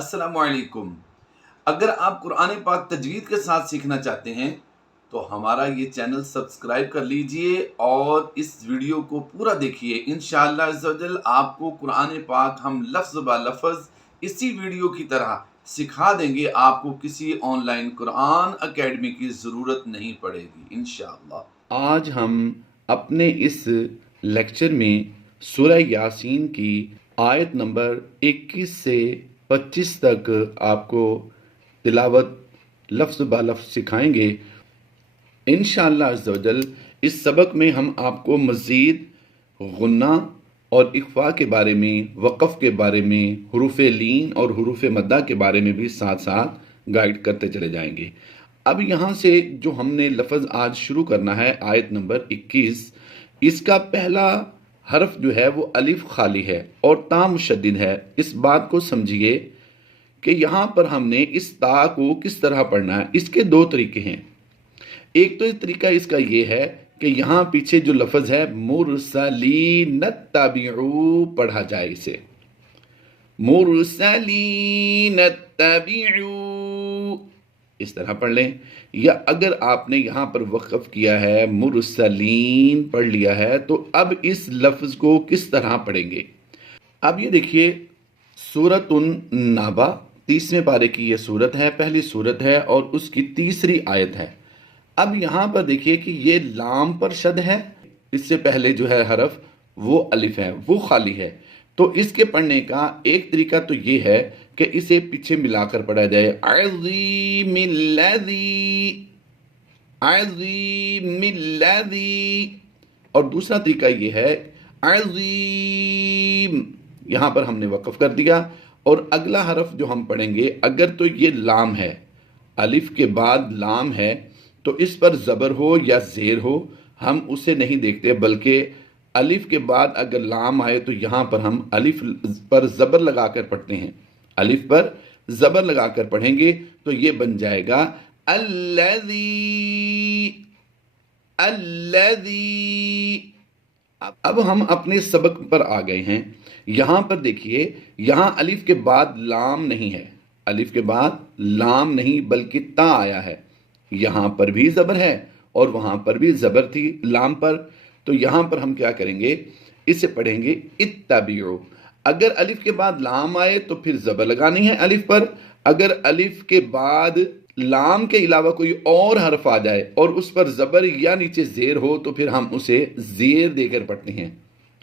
السلام علیکم۔ اگر آپ قرآن پاک تجوید کے ساتھ سیکھنا چاہتے ہیں تو ہمارا یہ چینل سبسکرائب کر لیجئے اور اس ویڈیو کو پورا دیکھیے۔ انشاءاللہ عز و جل آپ کو قرآن پاک ہم لفظ با لفظ اسی ویڈیو کی طرح سکھا دیں گے، آپ کو کسی آن لائن قرآن اکیڈمی کی ضرورت نہیں پڑے گی انشاءاللہ۔ آج ہم اپنے اس لیکچر میں سورہ یاسین کی آیت نمبر 21 سے 25 تک آپ کو تلاوت لفظ با لفظ سکھائیں گے انشاءاللہ عز و جل۔ اس سبق میں ہم آپ کو مزید غنہ اور اخفاء کے بارے میں، وقف کے بارے میں، حروف لین اور حروف مدہ کے بارے میں بھی ساتھ ساتھ گائیڈ کرتے چلے جائیں گے۔ اب یہاں سے جو ہم نے لفظ آج شروع کرنا ہے آیت نمبر 21، اس کا پہلا حرف جو ہے وہ الف خالی ہے اور تا مشدد ہے۔ اس بات کو سمجھیے کہ یہاں پر ہم نے اس تا کو کس طرح پڑھنا ہے۔ اس کے دو طریقے ہیں۔ ایک تو طریقہ اس کا یہ ہے کہ یہاں پیچھے جو لفظ ہے مرسلین اتبعوا پڑھا جائے، اسے مرسلین اتبعوا اس طرح پڑھ لیں، یا اگر آپ نے یہاں پر وقف کیا ہے مرسلین پڑھ لیا ہے تو اب اس لفظ کو کس طرح پڑھیں گے۔ اب یہ دیکھیے سورۃ النبا 30ویں پارے کی یہ سورت ہے، پہلی سورت ہے اور اس کی تیسری آیت ہے۔ اب یہاں پر دیکھیے کہ یہ لام پر شد ہے، اس سے پہلے جو ہے حرف وہ الف ہے، وہ خالی ہے۔ تو اس کے پڑھنے کا ایک طریقہ تو یہ ہے کہ اسے پیچھے ملا کر پڑھا جائے، عظیم الذی، عظیم الذی، اور دوسرا طریقہ یہ ہے عظیم، یہاں پر ہم نے وقف کر دیا اور اگلا حرف جو ہم پڑھیں گے، اگر تو یہ لام ہے، الف کے بعد لام ہے تو اس پر زبر ہو یا زیر ہو ہم اسے نہیں دیکھتے، بلکہ الف کے بعد اگر لام آئے تو یہاں پر ہم الف پر زبر لگا کر پڑھتے ہیں، الف پر زبر لگا کر پڑھیں گے تو یہ بن جائے گا الذی، الذی۔ اب ہم اپنے سبق پر آ گئے ہیں۔ یہاں پر دیکھیے، یہاں الف کے بعد لام نہیں ہے، الف کے بعد لام نہیں بلکہ تا آیا ہے، یہاں پر بھی زبر ہے اور وہاں پر بھی زبر تھی لام پر، تو یہاں پر ہم کیا کریں گے، اسے پڑھیں گے اتبعوا۔ اگر الف کے بعد لام آئے تو پھر زبر لگانی ہے الف پر، اگر الف کے بعد لام کے علاوہ کوئی اور حرف آ جائے اور اس پر زبر یا نیچے زیر ہو تو پھر ہم اسے زیر دے کر پڑھتے ہیں۔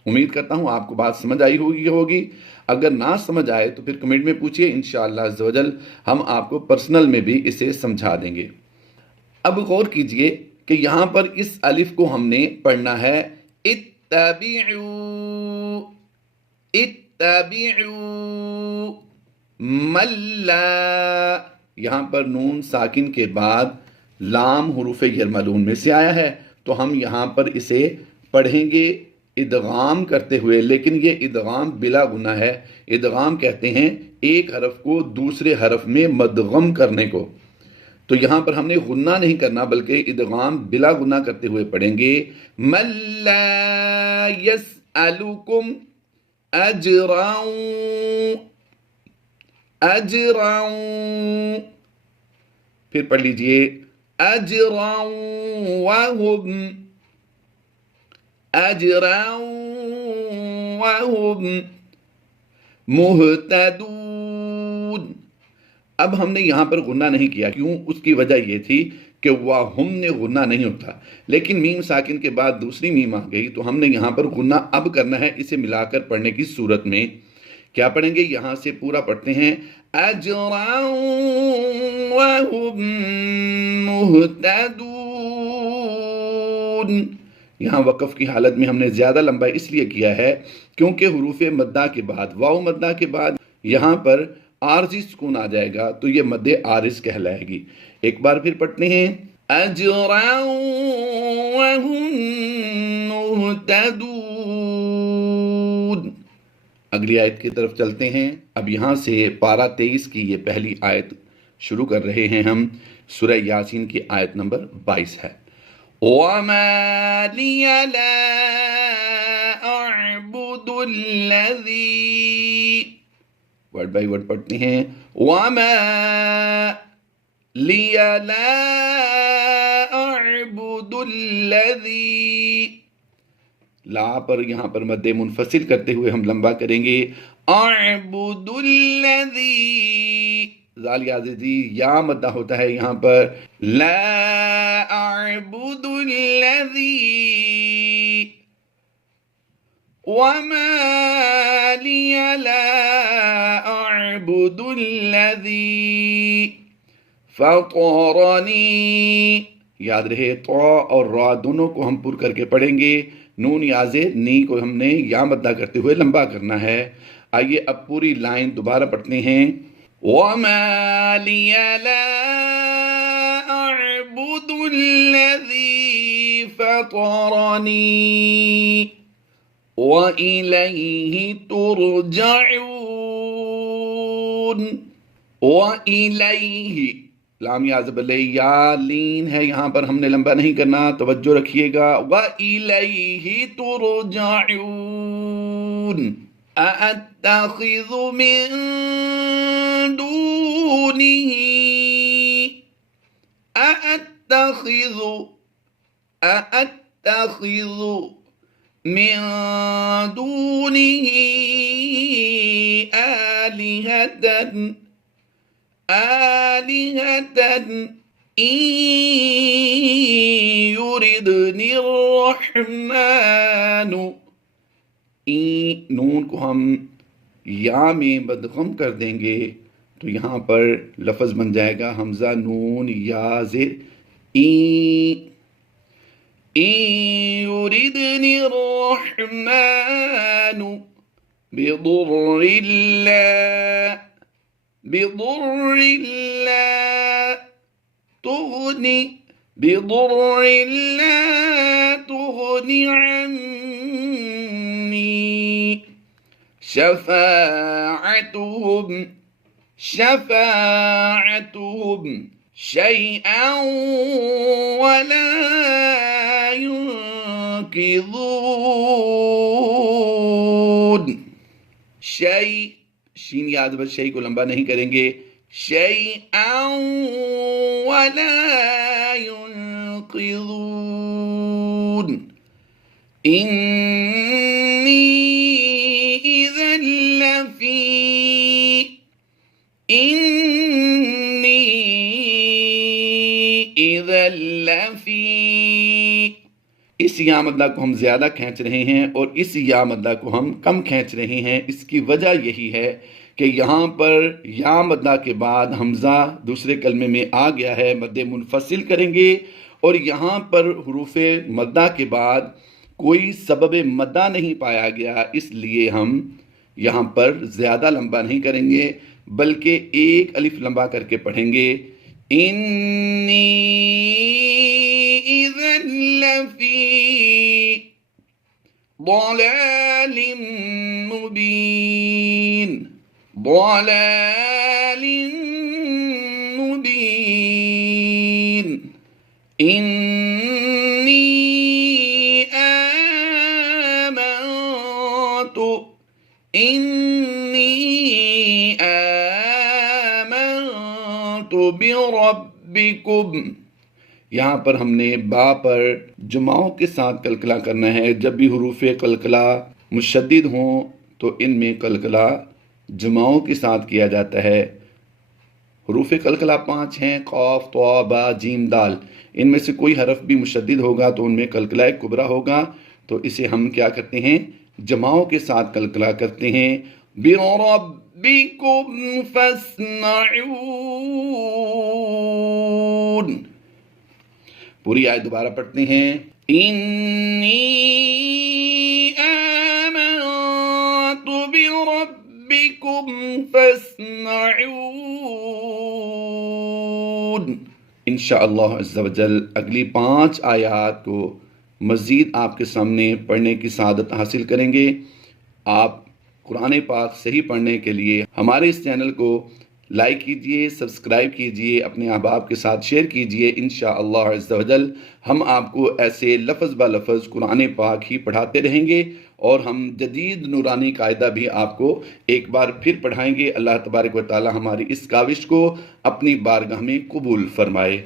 امید کرتا ہوں آپ کو بات سمجھ آئی ہوگی۔ اگر نہ سمجھ آئے تو پھر کمنٹ میں پوچھئے، انشاءاللہ عز و جل ہم آپ کو پرسنل میں بھی اسے سمجھا دیں گے۔ اب غور کیجئے کہ یہاں پر اس الف کو ہم نے پڑھنا ہے اتبعوا، اتبعوا ملا، یہاں پر نون ساکن کے بعد لام حروف یرملون میں سے آیا ہے تو ہم یہاں پر اسے پڑھیں گے ادغام کرتے ہوئے، لیکن یہ ادغام بلا غنہ ہے۔ ادغام کہتے ہیں ایک حرف کو دوسرے حرف میں مدغم کرنے کو، تو یہاں پر ہم نے غنہ نہیں کرنا بلکہ ادغام بلا غنہ کرتے ہوئے پڑھیں گے من لا یسألکم اجرا، اجرا، پھر پڑھ لیجئے اجرا وہم، اجرا وہم مہتدون۔ اب ہم نے یہاں پر غنہ نہیں کیا، کیوں؟ اس کی وجہ یہ تھی کہ وہم نے غنہ نہیں ہوتا، لیکن میم ساکن کے بعد دوسری میم آ گئی تو ہم نے یہاں پر غنہ اب کرنا ہے۔ اسے ملا کر پڑھنے کی صورت میں کیا پڑھیں گے، یہاں سے پورا پڑھتے ہیں اجرا وہم مہتدون۔ یہاں وقف کی حالت میں ہم نے زیادہ لمبا اس لیے کیا ہے کیونکہ حروف مدہ کے بعد، واو مدہ کے بعد یہاں پر عارضی سکون آ جائے گا تو یہ مد عارض کہلائے گی۔ ایک بار پھر پڑھتے ہیں اجرا وہم مہتدون۔ اگلی آیت کی طرف چلتے ہیں۔ اب یہاں سے پارہ 23 کی یہ پہلی آیت شروع کر رہے ہیں ہم۔ سورہ یاسین کی آیت نمبر 22 ہے۔ وَمَا لِيَ لَا أَعْبُدُ الَّذِي، ورڈ بائی ورڈ پڑھتے ہیں. وَمَا لِيَ لَا أَعْبُدُ الَّذِي، لا پر یہاں پر مد منفصل کرتے ہوئے ہم لمبا کریں گے. اعبد الذی، زال یازدی یا مدہ ہوتا ہے یہاں پر. لا اعبد الذی وما لی لا اعبد الذی فطرنی. یاد رہے طا اور را دونوں کو ہم پر کر کے پڑھیں گے. نون یاز نی کو ہم نے یا مدہ کرتے ہوئے لمبا کرنا ہے. آئیے اب پوری لائن دوبارہ پڑھتے ہیں. وَمَا لِيَ لَا أَعْبُدُ الَّذِي فَطَرَنِي وَإِلَيْهِ تُرْجَعُونَ. وَإِلَيْهِ، لام یازب لے یا لین ہے یہاں پر ہم نے لمبا نہیں کرنا، توجہ رکھیے گا. وَإِلَيْهِ تُرْجَعُونَ. أَأَتَّخِذُ مِن دُونِهِ أَأَتَّخِذُ مِن دُونِهِ آلِهَةً إِن يُرِدْنِ الرَّحْمَنُ. نون کو ہم یا میں مدغم کر دیں گے تو یہاں پر لفظ بن جائے گا حمزہ نون یا زیر. إن يردني الرحمن بضر لا تغني عني شفاعتهم شيئا ولا ينقذون. شین یاد بس شیء کو لمبا نہیں کریں گے. شيئا ولا ينقذون. إني إذا لفي. اس یا مدہ کو ہم زیادہ کھینچ رہے ہیں اور اس یا مدہ کو ہم کم کھینچ رہے ہیں. اس کی وجہ یہی ہے کہ یہاں پر یا مدہ کے بعد حمزہ دوسرے کلمے میں آ گیا ہے، مد منفصل کریں گے، اور یہاں پر حروف مدہ کے بعد کوئی سبب مدہ نہیں پایا گیا، اس لیے ہم یہاں پر زیادہ لمبا نہیں کریں گے بلکہ ایک الف لمبا کر کے پڑھیں گے. انی اذا لفی ضلال مبین. انی آمنت بربکم. یہاں پر ہم نے با پر جماؤں کے ساتھ قلقلہ کرنا ہے. جب بھی حروف قلقلہ مشدد ہوں تو ان میں قلقلہ جماؤں کے ساتھ کیا جاتا ہے. حروف قلقلہ 5 ہیں، قاف، طا، با، جیم، دال. ان میں سے کوئی حرف بھی مشدد ہوگا تو ان میں قلقلہ کبریٰ ہوگا، تو اسے ہم کیا کرتے ہیں؟ جماؤں کے ساتھ قلقلہ کرتے ہیں. بِرَبِّكُمْ فَاسْمَعُونَ. پوری آیت دوبارہ پڑھتے ہیں. انی آمنت بربکم فاسمعون. انشاءاللہ عز و جل اگلی 5 آیات کو مزید آپ کے سامنے پڑھنے کی سعادت حاصل کریں گے. آپ قرآن پاک صحیح پڑھنے کے لیے ہمارے اس چینل کو لائک کیجئے، سبسکرائب کیجئے، اپنے احباب کے ساتھ شیئر کیجئے۔ انشاءاللہ عز و جل ہم آپ کو ایسے لفظ با لفظ قرآن پاک ہی پڑھاتے رہیں گے، اور ہم جدید نورانی قاعدہ بھی آپ کو ایک بار پھر پڑھائیں گے۔ اللہ تبارک و تعالی ہماری اس کاوش کو اپنی بارگاہ میں قبول فرمائے۔